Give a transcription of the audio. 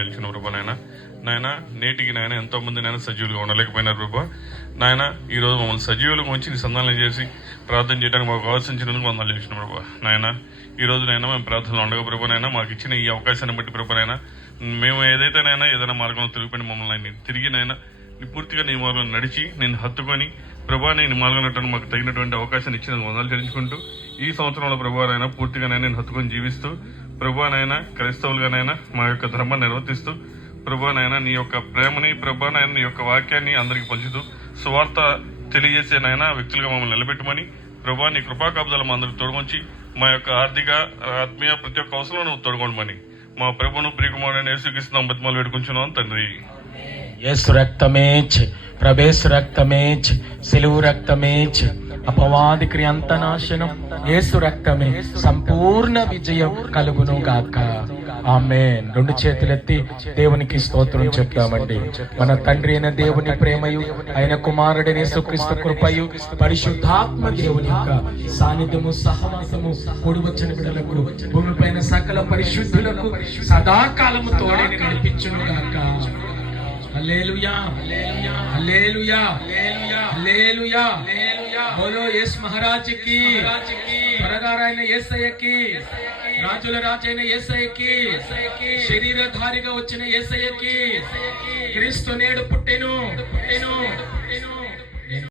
తెలిసిన ప్రభా నాయన. నాయన నేటికి నాయన ఎంతో మంది నాయన సజీవులుగా ఉండలేకపోయినారు ప్రభా. నాయన ఈరోజు మమ్మల్ని సజీవులుగా ఉంచి నీ సంధానం చేసి ప్రార్థన చేయడానికి మాకు ఆలోచించినందుకు వందలు చేసిన ప్రభా. నాయన ఈ రోజు నైనా మేము ప్రార్థనలో ఉండగా ప్రభా మాకు ఇచ్చిన ఈ అవకాశాన్ని బట్టి ప్రభా మేము ఏదైతే నైనా ఏదైనా మార్గంలో తిరిగిపోయిన మమ్మల్ని తిరిగి నైనా పూర్తిగా నీ మార్గంలో నడిచి నేను హత్తుకొని ప్రభా నేను మార్గం మాకు తగినటువంటి అవకాశాన్ని ఇచ్చినందుకు వందలు చెల్లించుకుంటూ ఈ సంవత్సరంలో ప్రభావైనా పూర్తిగా నేను హత్తుకొని జీవిస్తూ ప్రభానైనా క్రైస్తవులుగానైనా మా యొక్క ధర్మాన్ని నిర్వర్తిస్తూ ప్రభానైనా నీ యొక్క ప్రేమని ప్రభానైనా నీ యొక్క వాక్యాన్ని అందరికి పంచుతూ సువార్త తెలియజేసే నాయన వ్యక్తులుగా మమ్మల్ని నిలబెట్టమని ప్రభా నీ కృపా కాపుదల మా అందరికి తొడగొంచి మా యొక్క ఆర్థిక ఆత్మీయ ప్రతి ఒక్క అవసరం నువ్వు తొడగొండమని మా ప్రభును ప్రియకుమారుని యేసుక్రీస్తు బతిమాలు వేడుకుంటున్నాం తండ్రి. యేసు రక్తమే ప్రభేసు రక్తమేచ్ సిలువు రక్తమేచ్ అపవాది క్రియంత నాశనం యేసు రక్తమే సంపూర్ణ విజయం కలుగును గాక ఆమె రెండు చేతులెత్తి దేవునికి స్తోత్రం చెప్తామండి మన తండ్రి అయిన దేవుని ప్రేమయు ఆయన కుమారుడైన యేసుక్రీస్తు కృపయు పరిశుద్ధాత్మ దేవుని యొక్క సాన్నిధ్యము సహవాసము కూడి వచ్చిన బిడ్డలకు భూమిపైన సకల పరిశుద్ధులకు సదాకాలము తోడే నడిపించును గాక హల్లెలూయా. హల్లెలూయా. హల్లెలూయా. బోలో యేస్ మహారాజ్కి త్వరగారైన యేసయ్యకి రాజుల రాజైన యేసయ్యకి శరీరధారిగా వచ్చిన యేసయ్యకి క్రీస్తు నేడు పుట్టెను.